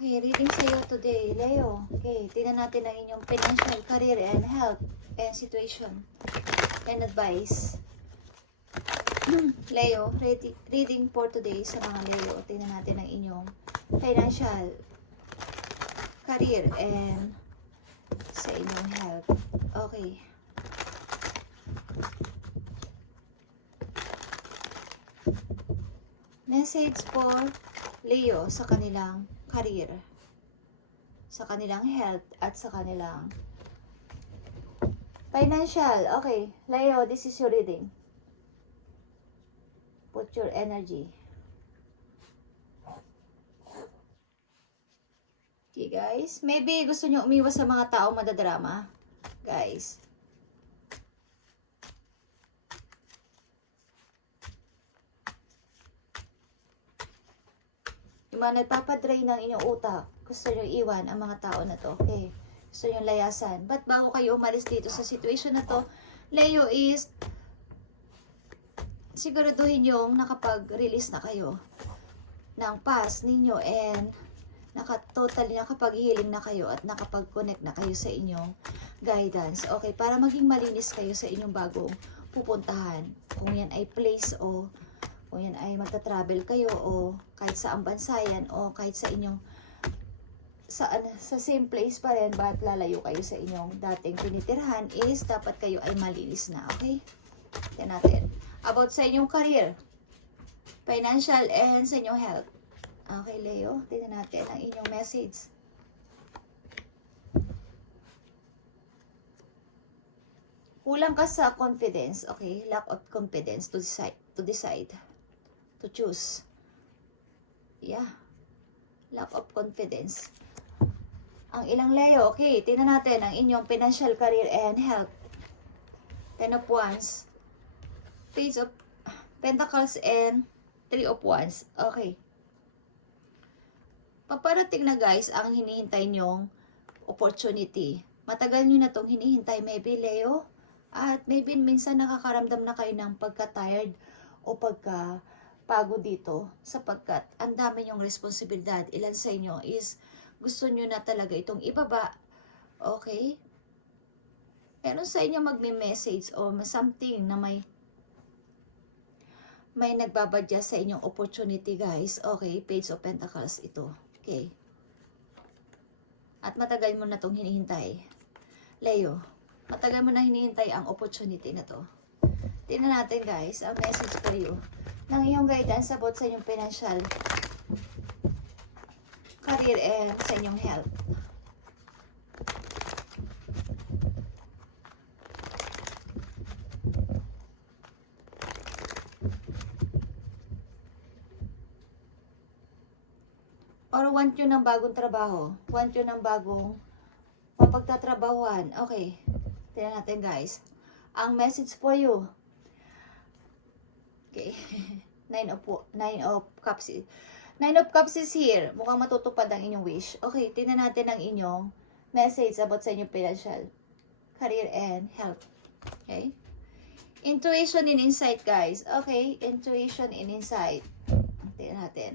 Okay, reading sa iyo today, Leo. Okay, tingnan natin ang inyong financial, career, and health, and situation, and advice. Leo, reading for today sa mga Leo. Tingnan natin ang inyong financial, career, and sa inyong health. Okay. Message for Leo sa kanilang career, sa kanilang health, at sa kanilang financial. Okay, Leo, this is your reading. Put your energy. Okay, guys. Maybe gusto nyo umiwas sa mga taong madadrama. Guys. Yung mga nagpapadrain ng inyong utak, gusto nyo iwan ang mga tao na to. Okay. Gusto nyo layasan. But bago kayo umalis dito sa situation na to, Leo is siguraduhin yung nakapag-release na kayo ng past ninyo and totally nakapag-healing na kayo at nakapag-connect na kayo sa inyong guidance. Okay, para maging malinis kayo sa inyong bagong pupuntahan. Kung yan ay place o kung yan ay magta-travel kayo o kahit sa bansa yan o kahit sa inyong sa same place pa rin but lalayo kayo sa inyong dating tinitirhan is dapat kayo ay malinis na. Okay? Tignan natin. About sa inyong career, financial, and sa inyong health. Okay, Leo. Tignan natin ang inyong message. Kulang ka sa confidence. Okay? Lack of confidence to decide. To choose. Yeah. Lack of confidence. Ang ilang Leo. Okay. Tignan natin ang inyong financial, career, and health. Ten of Wands. Page of Pentacles and Three of Wands. Okay. Paparating na guys ang hinihintay nyong opportunity. Matagal nyo na itong hinihintay maybe Leo. At maybe minsan nakakaramdam na kayo ng pagka-tired o pagka-pagod dito. Sapagkat ang dami nyong responsibilidad. Ilan sa inyo is gusto nyo na talaga itong ibaba. Okay? Meron sa inyo magme-message o something na may nagbabadya sa inyong opportunity guys. Okay, Page of Pentacles ito. Okay. At matagal mo na itong hinihintay. Leo, matagal mo na hinihintay ang opportunity na to. Tingnan natin guys, ang message for you ng iyong guidance about sa inyong financial, career, and sa inyong health. Or want nyo ng bagong trabaho. Want nyo ng bagong mapagtatrabahuan. Okay. Tignan natin guys. Ang message for you. Okay. Nine of Cups. Nine of Cups is here. Mukhang matutupad ang inyong wish. Okay. Tignan natin ang inyong message about sa inyong financial, career, and health. Okay. Intuition and insight guys. Okay. Intuition and insight. Tignan natin.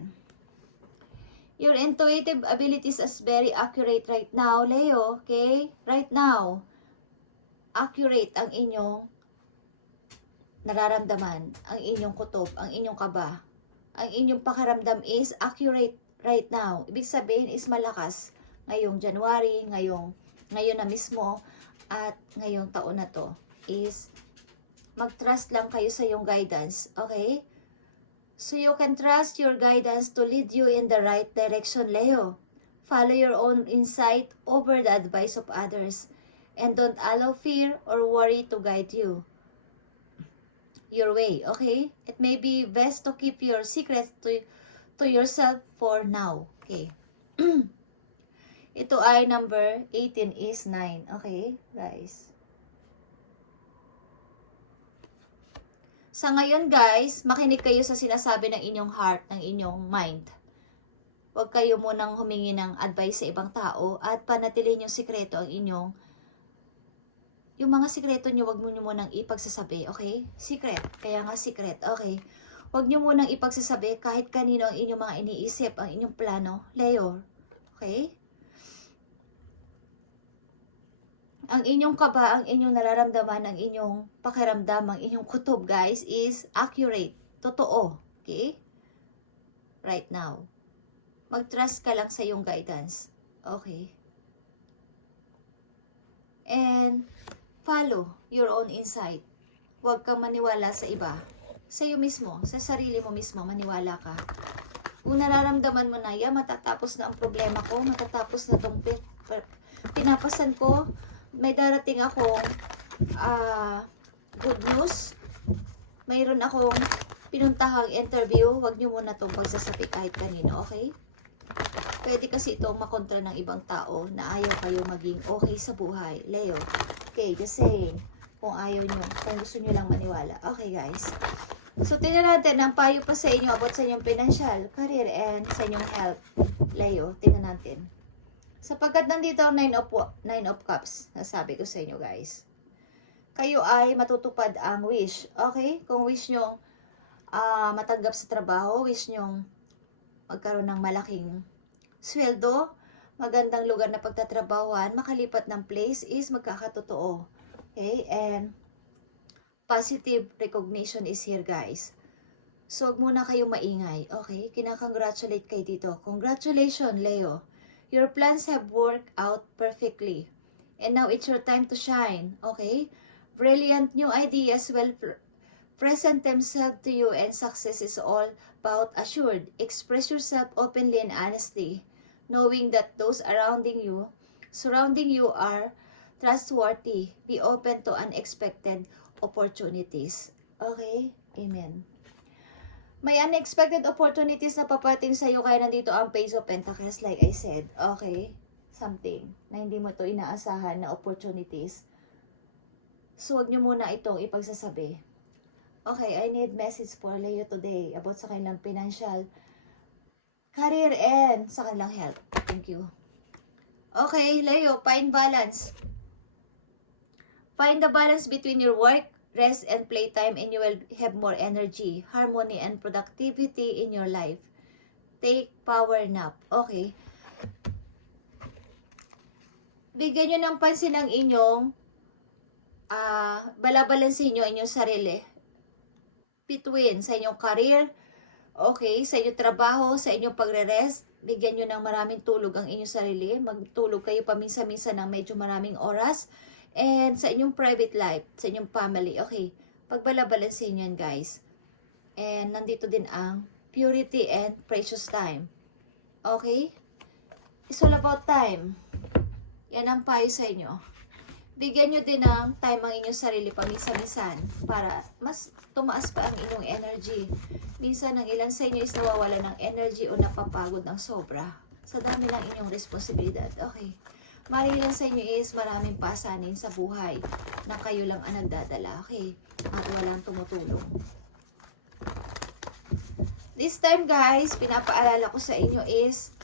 Your intuitive abilities is very accurate right now, Leo. Okay? Right now. Accurate ang inyong nararamdaman. Ang inyong kutob. Ang inyong kaba. Ang inyong pakaramdam is accurate right now. Ibig sabihin is malakas. Ngayong January, ngayon na mismo, at ngayong taon na to is mag-trust lang kayo sa iyong guidance. Okay? So you can trust your guidance to lead you in the right direction, Leo. Follow your own insight over the advice of others. And don't allow fear or worry to guide you your way, okay? It may be best to keep your secrets to yourself for now, okay? Ito ay number 18 is 9, okay, guys? Sa ngayon guys, makinig kayo sa sinasabi ng inyong heart, ng inyong mind. Huwag kayo munang humingi ng advice sa ibang tao at panatilihin yung sikreto ang inyong, yung mga sikreto nyo, huwag mo nyo munang ipagsasabi, okay? Secret, kaya nga secret, okay? Huwag nyo munang ipagsasabi kahit kanino ang inyong mga iniisip, ang inyong plano, Leo. Okay? Ang inyong kaba, ang inyong nararamdaman, ang inyong pakiramdam, ang inyong kutob, guys, is accurate. Totoo. Okay? Right now. Mag-trust ka lang sa iyong guidance. Okay? And follow your own insight. Huwag kang maniwala sa iba. Sa iyo mismo, sa sarili mo mismo, maniwala ka. Kung nararamdaman mo na, matatapos na ang problema ko, matatapos na itong pinapasan ko, may darating akong good news. Mayroon akong pinuntahang interview, huwag nyo muna itong pagsasabi kahit kanino, okay? Pwede kasi itong makontra ng ibang tao na ayaw kayo maging okay sa buhay. Leo, okay, just saying, kung ayaw nyo, kung gusto nyo lang maniwala. Okay, guys. So, tingnan natin ang payo pa sa inyo about sa inyong financial, career, and sa inyong health. Leo, tingnan natin. Sapagkat nandito ang 9 of Cups, nasabi ko sa inyo, guys. Kayo ay matutupad ang wish. Okay? Kung wish nyo matanggap sa trabaho, wish nyo magkaroon ng malaking sweldo, magandang lugar na pagtatrabahuan, makalipat ng place is magkakatotoo. Okay? And positive recognition is here, guys. So, huwag muna kayong maingay. Okay? Kinakongratulate kayo dito. Congratulations, Leo. Your plans have worked out perfectly. And now, it's your time to shine. Okay? Brilliant new ideas will present themselves to you, and success is all about assured. Express yourself openly and honestly, knowing that those surrounding you are trustworthy. Be open to unexpected opportunities. Okay? Amen. May unexpected opportunities na papating sa iyo, kaya nandito ang Page of Pentacles, like I said. Okay? Something na hindi mo to inaasahan na opportunities. So, huwag nyo muna itong ipagsasabi. Okay, I need message for Leo today about sa kanilang financial, career, and sa kanilang health. Thank you. Okay, Leo, find balance. Find the balance between your work, rest, and playtime, and you will have more energy, harmony, and productivity in your life. Take power nap. Okay. Bigyan nyo ng pansin ang inyong balabalansin nyo inyong sarili. Between sa inyong career, okay, sa inyong trabaho, sa inyong pagre-rest, bigyan nyo ng maraming tulog ang inyong sarili. Magtulog kayo paminsan-minsan ng medyo maraming oras. And sa inyong private life, sa inyong family, okay, pagbalabalansin nyo yan, guys. And nandito din ang purity and precious time. Okay? It's all about time. Yan ang payo sa inyo. Bigyan nyo din ng time ang inyong sarili paminsan-minsan para mas tumaas pa ang inyong energy. Minsan, ang ilan sa inyo is nawawala ng energy o napapagod ng sobra sa dami ng inyong responsibilidad. Okay. Maring lang sa inyo is maraming pasanin sa buhay na kayo lang ang nagdadala. Okay. At walang tumutulong. This time, guys, pinapaalala ko sa inyo is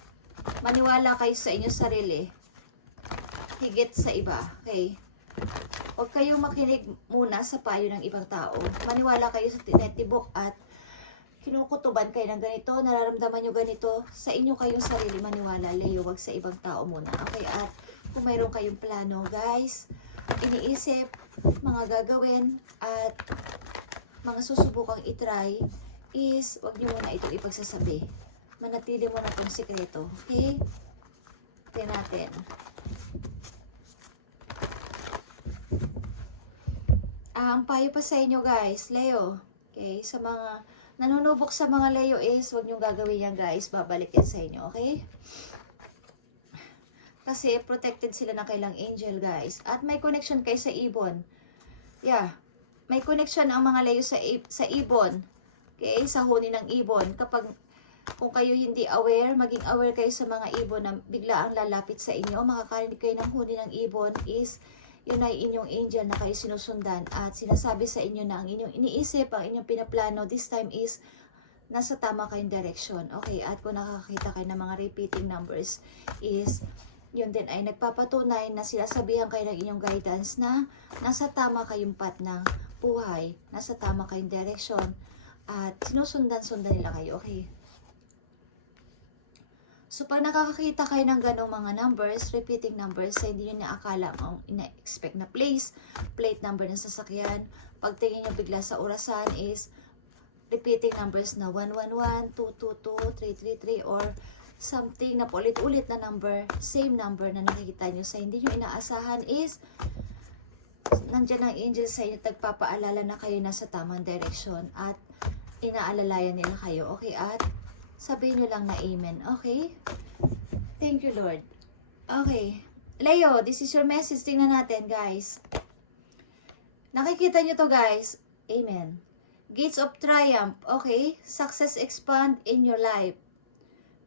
maniwala kayo sa inyong sarili higit sa iba. Okay? Huwag kayong makinig muna sa payo ng ibang tao. Maniwala kayo sa tinetibok at kinukutuban kayo ng ganito, nararamdaman nyo ganito, sa inyo kayong sarili maniwala, Leo, wag sa ibang tao muna. Okay? At kung mayroon kayong plano, guys, iniisip, mga gagawin, at mga susubukang itry, is wag nyo muna ito ipagsasabi. Manatili mo na itong sikreto. Okay? Tingnan natin. Ang payo pa sa inyo, guys, Leo. Okay? Sa mga nanunubok sa mga Leo is, huwag nyo gagawin yan, guys. Babalik yan sa inyo, okay? Kasi protected sila ng kailang angel, guys. At may connection kayo sa ibon. Yeah. May connection ang mga Leo sa ibon. Okay? Sa huni ng ibon. Kung kayo hindi aware, maging aware kayo sa mga ibon na bigla ang lalapit sa inyo, makakarinig kayo ng huni ng ibon is, yun ay inyong angel na kayo sinusundan at sinasabi sa inyo na ang inyong iniisip, ang inyong pinaplano this time is nasa tama kayong direction. Okay, at kung nakakita kayo ng mga repeating numbers is yun din ay nagpapatunay na sinasabihan kayo ng inyong guidance na nasa tama kayong path ng buhay, nasa tama kayong direction at sinusundan-sundan nila kayo. Okay. So, pag nakakakita kayo ng ganong mga numbers, repeating numbers, sa hindi nyo naakala ang ina-expect na place, plate number ng sasakyan, pagtingin nyo bigla sa orasan is repeating numbers na 111, 222, 333, or something na paulit-ulit na number, same number na nakikita nyo sa hindi nyo inaasahan is nandiyan ang angel sa inyo, tagpapaalala na kayo nasa tamang direction at inaalalayan nila kayo. Okay, at sabihin nyo lang na amen. Okay? Thank you, Lord. Okay. Leo, this is your message. Tingnan natin, guys. Nakikita nyo to, guys. Amen. Gates of triumph. Okay? Success expand in your life.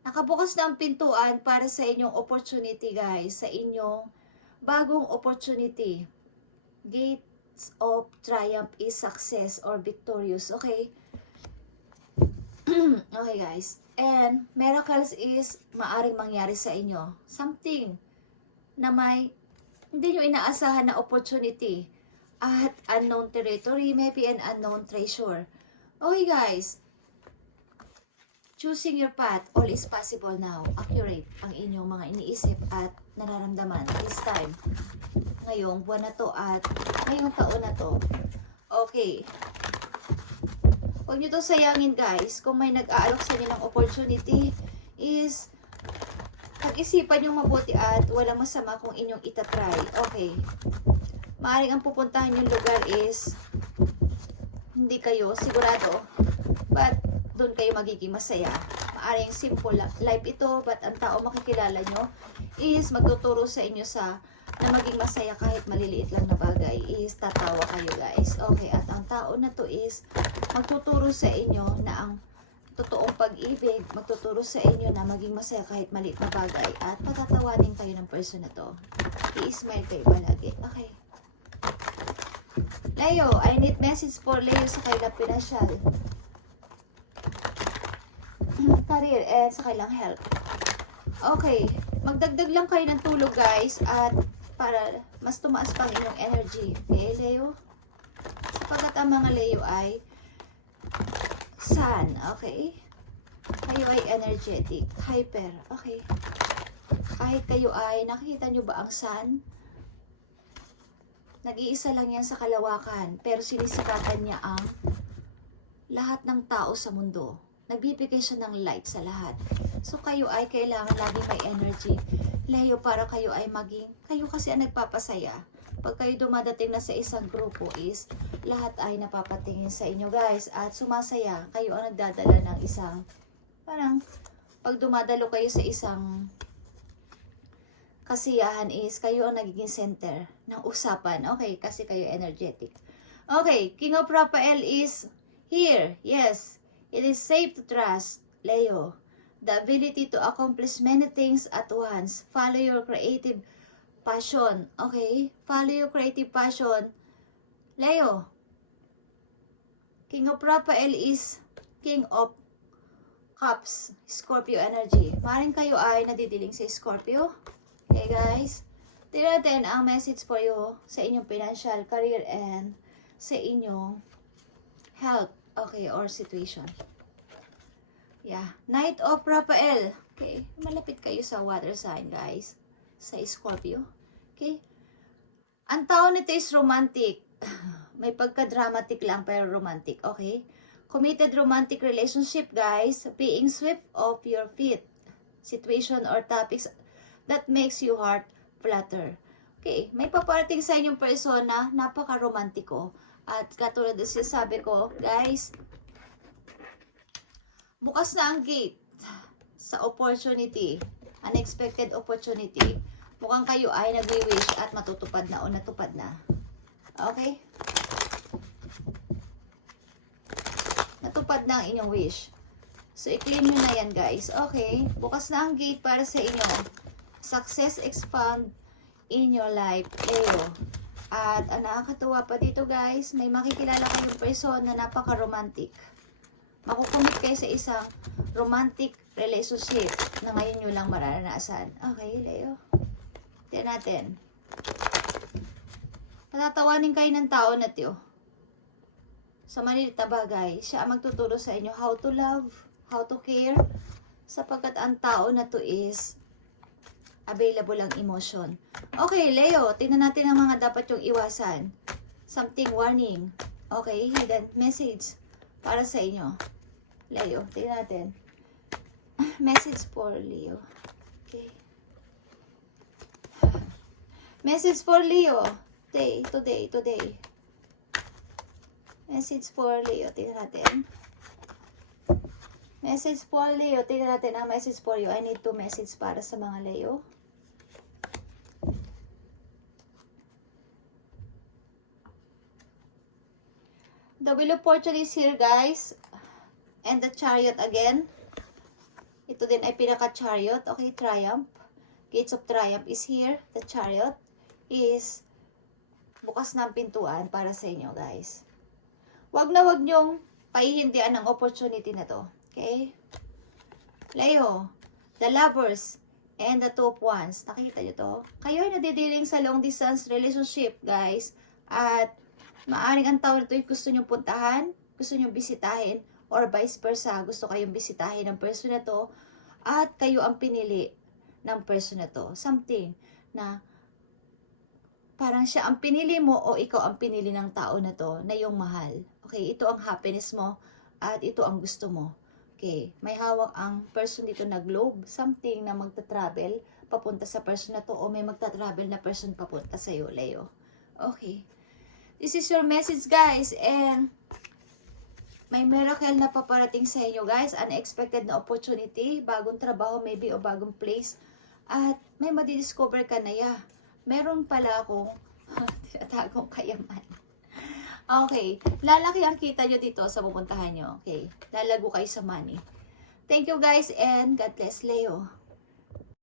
Nakabukas na ang pintuan para sa inyong opportunity, guys. Sa inyong bagong opportunity. Gates of triumph is success or victorious. Okay? Okay, guys. And miracles is maaring mangyari sa inyo. Something na may hindi nyo inaasahan na opportunity. At unknown territory, maybe an unknown treasure. Okay, guys. Choosing your path, all is possible now. Accurate ang inyong mga iniisip at nararamdaman this time. Ngayong buwan na to at ngayong taon na to. Okay. Huwag nyo to sayangin, guys. Kung may nag-aalok sa inyo ng opportunity is pag-isipan nyo mabuti at walang masama kung inyong itatry. Okay. Maaring ang pupuntahan yung lugar is hindi kayo sigurado, but doon kayo magiging masaya. Maaring simple life ito, but ang tao makikilala nyo is magtuturo sa inyo na maging masaya kahit maliliit lang na bagay is tatawa kayo, guys. Okay, at ang tao na to is magtuturo sa inyo na ang totoong pag-ibig, magtuturo sa inyo na maging masaya kahit maliit na bagay at patatawanin kayo ng person na to. I-smile kayo palagi. Okay. Leo, I need message for Leo sa kailang pinansyal, career, and sa kailang health. Okay, magdagdag lang kayo ng tulog, guys, at para mas tumaas pang inyong energy. Okay, Leo? Sapagkat ang mga Leo ay sun, okay? Kayo ay energetic, hyper, okay? Kahit kayo ay, nakikita nyo ba ang sun? Nag-iisa lang yan sa kalawakan, pero sinisikatan niya ang lahat ng tao sa mundo. Nagbibigay siya ng light sa lahat. So kayo ay kailangan lagi may energy. Leo, para kayo ay maging, kayo kasi ang nagpapasaya. Pag kayo dumadating na sa isang grupo is, lahat ay napapatingin sa inyo, guys. At sumasaya, kayo ang nagdadala ng isang, parang, pag dumadalo kayo sa isang kasiyahan is, kayo ang nagiging center ng usapan. Okay, kasi kayo energetic. Okay, King of Raphael is here. Yes, it is safe to trust, Leo. The ability to accomplish many things at once. Follow your creative passion. Okay? Follow your creative passion. Leo. King of Raphael is King of Cups. Scorpio energy. Maring kayo ay nadidiling sa Scorpio. Okay, guys? Tignan natin ang message for you sa inyong financial, career, and sa inyong health. Okay, or situation. Yeah. Knight of Raphael. Okay. Malapit kayo sa water sign, guys. Sa Scorpio. Okay. Ang tao nito is romantic. May pagka-dramatic lang pero romantic. Okay. Committed romantic relationship, guys. Being swept off your feet. Situation or topics that makes you heart flutter. Okay. May paparating sa inyong persona. Napaka-romantiko. At katulad na sinasabi ko, guys, bukas na ang gate sa opportunity, unexpected opportunity. Mukhang kayo ay nagwi-wish at matutupad na o natupad na. Okay? Natupad na ang inyong wish. So, i-claim nyo na yan, guys. Okay? Bukas na ang gate para sa inyo. Success expand in your life, Leo. At ang nakakatuwa pa dito, guys, may makikilala kayong person na napaka-romantic. Makukumit kayo sa isang romantic relationship na ngayon nyo lang mararanasan. Okay, Leo. Tignan natin. Patatawanin kayo ng tao na tiyo. Sa maliit na bagay, siya ang magtuturo sa inyo how to love, how to care, Sapagkat ang tao na to is available ang emotion. Okay, Leo, tingnan natin ang mga dapat yung iwasan. Something warning. Okay, hidden message para sa inyo. Leo, tingnan natin. Message for Leo. Okay. Message for Leo. Today. Message for Leo. Tingnan natin. Message for Leo. Tingnan natin ang message for you. I need 2 message para sa mga Leo. The Wheel of Fortune is here, guys. And the Chariot again. Ito din ay pinaka-chariot. Okay, Triumph. Gates of Triumph is here. The Chariot is bukas ng pintuan para sa inyo, guys. Wag nyong paihindian ang opportunity na to. Okay? Leo, the Lovers, and the Two of Wands. Nakita nyo to? Kayo ay nadidealing sa long distance relationship, guys. At maaring ang tao na to gusto nyong puntahan, gusto nyong bisitahin, or vice versa, gusto kayong bisitahin ng person na to, at kayo ang pinili ng person na to. Something na parang siya ang pinili mo o ikaw ang pinili ng tao na to na yung mahal. Okay, ito ang happiness mo at ito ang gusto mo. Okay, may hawak ang person dito na globe, something na magta-travel papunta sa person na to o may magta-travel na person papunta sa iyo, Leo. Okay. This is your message, guys, and may miracle na paparating sa inyo, guys. Unexpected na opportunity, bagong trabaho maybe o bagong place. At may madidiscover ka na, meron pala akong tinatagong kayaman. Okay, lalaki ang kita nyo dito sa pupuntahan nyo. Okay, lalago kayo sa money. Thank you, guys, and God bless, Leo.